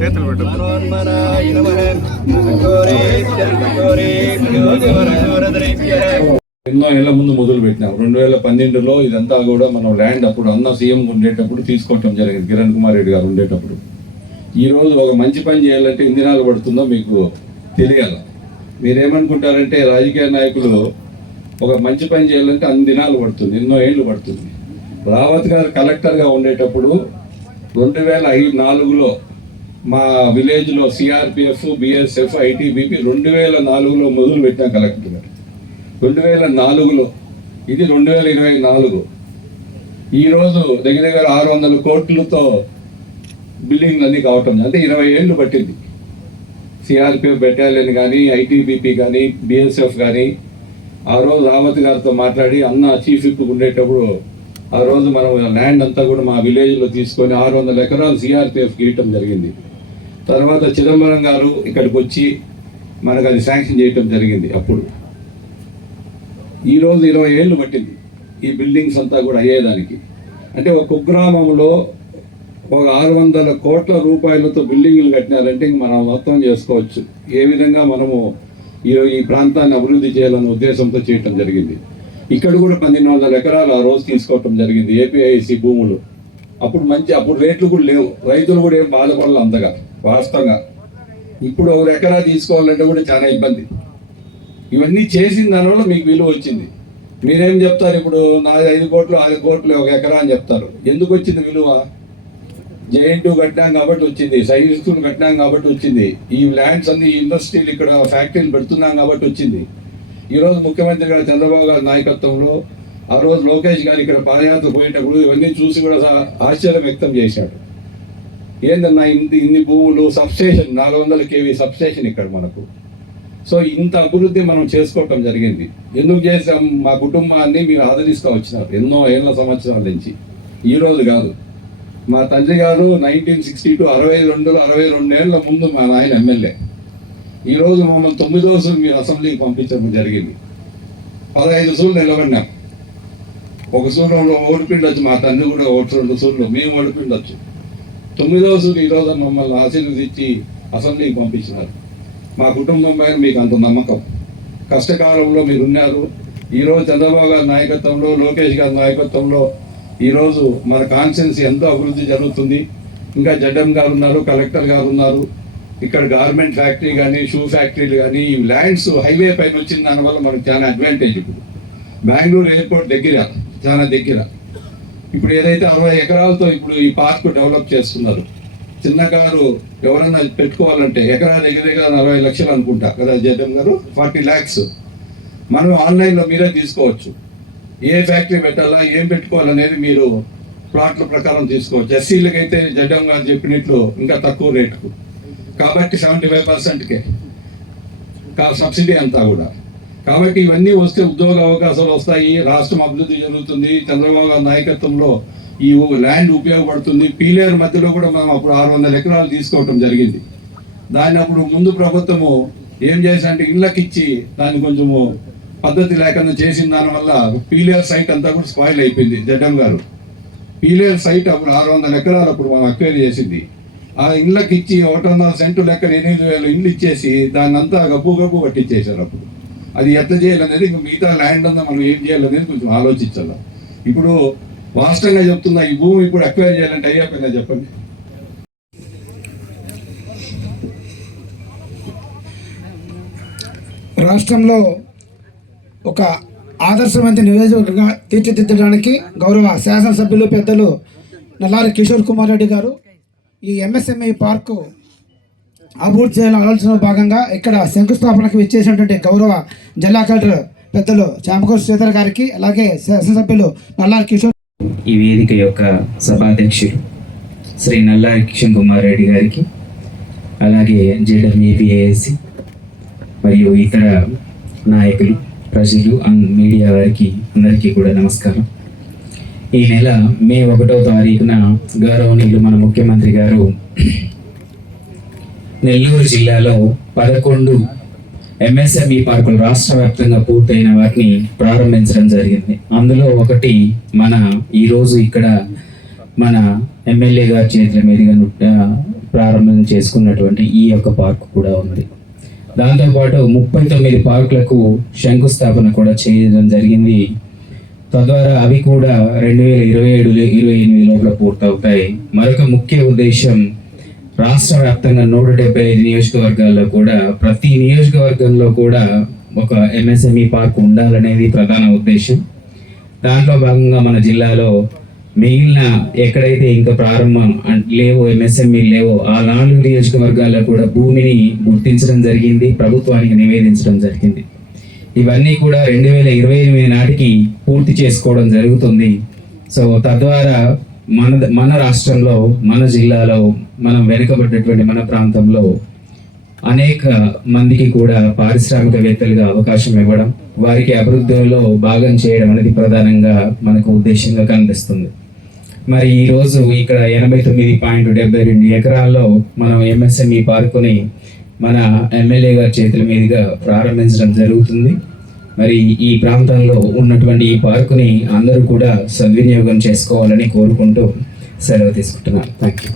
చేతులు పెట్టు. ఎన్నో ఏళ్ల ముందు మొదలు పెట్టినాం. 2012లో ఇదంతా కూడా మనం ల్యాండ్ అప్పుడు అన్న సీఎం ఉండేటప్పుడు తీసుకోవటం జరిగింది, కిరణ్ కుమార్ రెడ్డి గారు ఉండేటప్పుడు. ఈ రోజు ఒక మంచి పని చేయాలంటే ఎన్ని దినాలు పడుతుందో మీకు తెలియాలి. మీరేమనుకుంటారంటే రాజకీయ నాయకులు ఒక మంచి పని చేయాలంటే అన్ని దినాలు పడుతుంది, ఎన్నో ఏళ్ళు పడుతుంది. రావత్ గారు కలెక్టర్గా ఉండేటప్పుడు 2004లో మా విలేజ్లో సిఆర్పిఎఫ్, బిఎస్ఎఫ్, ఐటీబీపీ 2004లో మొదలు పెట్టిన కలెక్టర్ గారు 2004లో. ఇది 2024. ఈరోజు దగ్గర దగ్గర 600 కోట్లతో బిల్డింగ్లు అన్నీ కావటం, అంటే 20 ఏళ్ళు పట్టింది. సిఆర్పిఎఫ్ బెటాలియన్ కానీ, ఐటీబీపీ కానీ, బిఎస్ఎఫ్ కానీ ఆ రోజు రావత్ గారితో మాట్లాడి అన్న చీఫ్ విప్ ఉండేటప్పుడు ఆ రోజు మనం ల్యాండ్ అంతా కూడా మా విలేజ్లో తీసుకొని 600 ఎకరాలు సిఆర్పిఎఫ్ గీయటం జరిగింది. తర్వాత చిదంబరం గారు ఇక్కడికి వచ్చి మనకు అది శాంక్షన్ చేయటం జరిగింది. అప్పుడు ఈరోజు 20 ఏళ్ళు పట్టింది ఈ బిల్డింగ్స్ అంతా కూడా అయ్యేదానికి. అంటే ఒక కుగ్రామంలో ఒక 600 కోట్ల రూపాయలతో బిల్డింగ్లు కట్టినారంటే మనం మొత్తం చేసుకోవచ్చు ఏ విధంగా మనము ఈ ప్రాంతాన్ని అభివృద్ధి చేయాలనే ఉద్దేశంతో చేయటం జరిగింది. ఇక్కడ కూడా 1200 ఎకరాలు ఆ రోజు తీసుకోవటం జరిగింది, ఏపీఐసి భూములు. అప్పుడు రేట్లు కూడా లేవు, రైతులు కూడా ఏం బాధపడాలి అంతగా వాస్తవంగా. ఇప్పుడు 1 ఎకరా తీసుకోవాలంటే కూడా చాలా ఇబ్బంది. ఇవన్నీ చేసిన దానివల్ల మీకు విలువ వచ్చింది. మీరేం చెప్తారు ఇప్పుడు, నాది 5 కోట్లు 6 కోట్లు 1 ఎకరా అని చెప్తారు. ఎందుకు వచ్చింది విలువ? జేఎన్టీ కట్టినాం కాబట్టి వచ్చింది, సైన్స్ స్కూల్ కట్టినాం కాబట్టి వచ్చింది, ఈ ల్యాండ్స్ అన్ని ఇండస్ట్రీలు ఇక్కడ ఫ్యాక్టరీలు పెడుతున్నాం కాబట్టి వచ్చింది. ఈరోజు ముఖ్యమంత్రి గారు చంద్రబాబు గారి నాయకత్వంలో ఆ రోజు లోకేష్ గారు ఇక్కడ పాదయాత్ర పోయేటప్పుడు ఇవన్నీ చూసి కూడా ఆశ్చర్యం వ్యక్తం చేశాడు. ఏందన్నా ఇన్ని భూములు, సబ్స్టేషన్ 400 kV సబ్స్టేషన్ ఇక్కడ మనకు. సో ఇంత అభివృద్ధి మనం చేసుకోవటం జరిగింది. ఎందుకు చేసాం? మా కుటుంబాన్ని మీరు ఆదరిస్తూ వచ్చినారు ఎన్నో ఏళ్ళ సంవత్సరాల నుంచి, ఈరోజు కాదు. మా తండ్రి గారు 1962 62 ఏళ్ళ ముందు మా నాయన ఎమ్మెల్యే. ఈరోజు మమ్మల్ని 9వ సూరు మీరు అసెంబ్లీకి పంపించడం జరిగింది. 15 సూర్లు నిలబడినాం. 1 సూరు ఓడిపిండొచ్చు, మా తండ్రి కూడా 2 సూర్లు మేము ఓడిపిండొచ్చు. 9వ సూరు ఈరోజు మమ్మల్ని ఆశీర్వదించి అసెంబ్లీకి పంపించినారు. మా కుటుంబం పైన మీకు అంత నమ్మకం. కష్టకాలంలో మీరు ఉన్నారు. ఈరోజు చంద్రబాబు గారి నాయకత్వంలో, లోకేష్ గారి నాయకత్వంలో ఈరోజు మన కాన్స్టిట్యున్సీ ఎంతో అభివృద్ధి జరుగుతుంది. ఇంకా జడ్ఎం గారు ఉన్నారు, కలెక్టర్ గారు ఉన్నారు. ఇక్కడ గార్మెంట్ ఫ్యాక్టరీ కానీ, షూ ఫ్యాక్టరీలు కానీ, ఈ ల్యాండ్స్ హైవే పైన వచ్చిన దానివల్ల మనకు చాలా అడ్వాంటేజ్. ఇప్పుడు బెంగళూరు ఎయిర్పోర్ట్ దగ్గర, చాలా దగ్గర. ఇప్పుడు ఏదైతే 60 ఎకరాలతో ఇప్పుడు ఈ పార్క్ డెవలప్ చేస్తున్నారు. చిన్న కారు ఎవరైనా పెట్టుకోవాలంటే ఎకరా దగ్గర 40 లక్షలు అనుకుంటా కదా జడ్ఎం గారు, 40 lakhs. మనం ఆన్లైన్లో మీరే తీసుకోవచ్చు. ఏ ఫ్యాక్టరీ పెట్టాలా, ఏం పెట్టుకోవాలనేది మీరు ప్లాట్ల ప్రకారం తీసుకోవచ్చు. ఎస్సీలకు అయితే జడ్ఎం గారు చెప్పినట్లు ఇంకా తక్కువ రేటుకు, కాబట్టి 75%కే సబ్సిడీ అంతా కూడా. కాబట్టి ఇవన్నీ వస్తే ఉద్యోగ అవకాశాలు వస్తాయి, రాష్ట్రం అభివృద్ధి జరుగుతుంది. చంద్రబాబు గారి నాయకత్వంలో ఈ ల్యాండ్ ఉపయోగపడుతుంది. పీలేరు మధ్యలో కూడా మనం అప్పుడు 600 ఎకరాలు తీసుకోవటం జరిగింది. దాన్ని అప్పుడు ముందు ప్రభుత్వము ఏం చేశారంటే ఇళ్ళకిచ్చి దాన్ని కొంచెము పద్ధతి లేకుండా చేసిన దానివల్ల పీలేరు సైట్ అంతా కూడా స్పాయిల్ అయిపోయింది. జడ్ఎం గారు పీలేరు సైట్ అప్పుడు 600 ఎకరాలు అప్పుడు మనం అక్వైర్ చేసింది. ఆ ఇళ్ళకి ఇచ్చి 100 సెంటు లెక్క 8,000 ఇళ్ళు ఇచ్చేసి దాన్ని అంతా గబ్బు పట్టించేశారు. అప్పుడు అది ఎట్లా చేయాలనేది, మిగతా ల్యాండ్ అంతా మనం ఏం చేయాలనేది కొంచెం ఆలోచించాలి. ఇప్పుడు వాస్తవంగా చెప్తున్నా, ఈ భూమి ఇప్పుడు అక్వైర్ చేయాలంటే అయ్యాపోయిందా చెప్పండి? రాష్ట్రంలో ఒక ఆదర్శవంత నియోజకవర్గంగా తీర్చిదిద్దడానికి గౌరవ శాసనసభ్యులు పెద్దలు నల్లారి కిషోర్ కుమార్ రెడ్డి గారు ఈ ఎంఎస్ఎంఈ పార్కు అభివృద్ధి చేయాలని ఆలోచనలో భాగంగా ఇక్కడ శంకుస్థాపనకు ఇచ్చేసినటువంటి గౌరవ జిల్లా కలెక్టర్ పెద్దలు చామకూరు శ్రీధర్ గారికి, అలాగే శాసనసభ్యులు నల్లారి కిషోర్, ఈ వేదిక యొక్క సభాధ్యక్షులు శ్రీ నల్లారి కిషన్ కుమార్ రెడ్డి గారికి, అలాగే జెడ్ఎంఏపిఏఎస్సి మరియు ఇతర నాయకులు, ప్రజలు అండ్ మీడియా వారికి అందరికీ కూడా నమస్కారం. ఈ నెల మే 1వ తారీఖున గౌరవనీయులు మన ముఖ్యమంత్రి గారు నెల్లూరు జిల్లాలో 11 ఎంఎస్ఎంఈ పార్కులు రాష్ట్ర వ్యాప్తంగా పూర్తయిన వాటిని ప్రారంభించడం జరిగింది. అందులో ఒకటి మన ఈరోజు ఇక్కడ మన ఎమ్మెల్యే గారి చేతుల మీదుగా ప్రారంభం చేసుకున్నటువంటి ఈ యొక్క పార్కు కూడా ఉంది. దాంతోపాటు 39 పార్కులకు శంకుస్థాపన కూడా చేయడం జరిగింది. తద్వారా అవి కూడా 2027-28 లోపల పూర్తవుతాయి. మరొక ముఖ్య ఉద్దేశం, రాష్ట్ర వ్యాప్తంగా 175 నియోజకవర్గాల్లో కూడా ప్రతి నియోజకవర్గంలో కూడా ఒక ఎంఎస్ఎంఈ పార్క్ ఉండాలనేది ప్రధాన ఉద్దేశం. దాంట్లో భాగంగా మన జిల్లాలో మిగిలిన ఎక్కడైతే ఇంకా ప్రారంభం లేవో ఎంఎస్ఎంఈ లేవో ఆ 4 నియోజకవర్గాల్లో కూడా భూమిని గుర్తించడం జరిగింది, ప్రభుత్వానికి నివేదించడం జరిగింది. ఇవన్నీ కూడా 2028 నాటికి పూర్తి చేసుకోవడం జరుగుతుంది. సో తద్వారా మన రాష్ట్రంలో, మన జిల్లాలో, మనం వెనుకబడ్డటువంటి మన ప్రాంతంలో అనేక మందికి కూడా పారిశ్రామికవేత్తలుగా అవకాశం ఇవ్వడం, వారికి అభివృద్ధిలో భాగం చేయడం అనేది ప్రధానంగా మనకు ఉద్దేశంగా కనిపిస్తుంది. మరి ఈరోజు ఇక్కడ 89.72 ఎకరాల్లో మనం ఎంఎస్ఎంఈ పార్కుని మన ఎమ్మెల్యే గారి చేతుల మీదుగా ప్రారంభించడం జరుగుతుంది. మరి ఈ ప్రాంతంలో ఉన్నటువంటి ఈ పార్కుని అందరూ కూడా సద్వినియోగం చేసుకోవాలని కోరుకుంటూ సెలవు తీసుకుంటున్నాను. Thank you.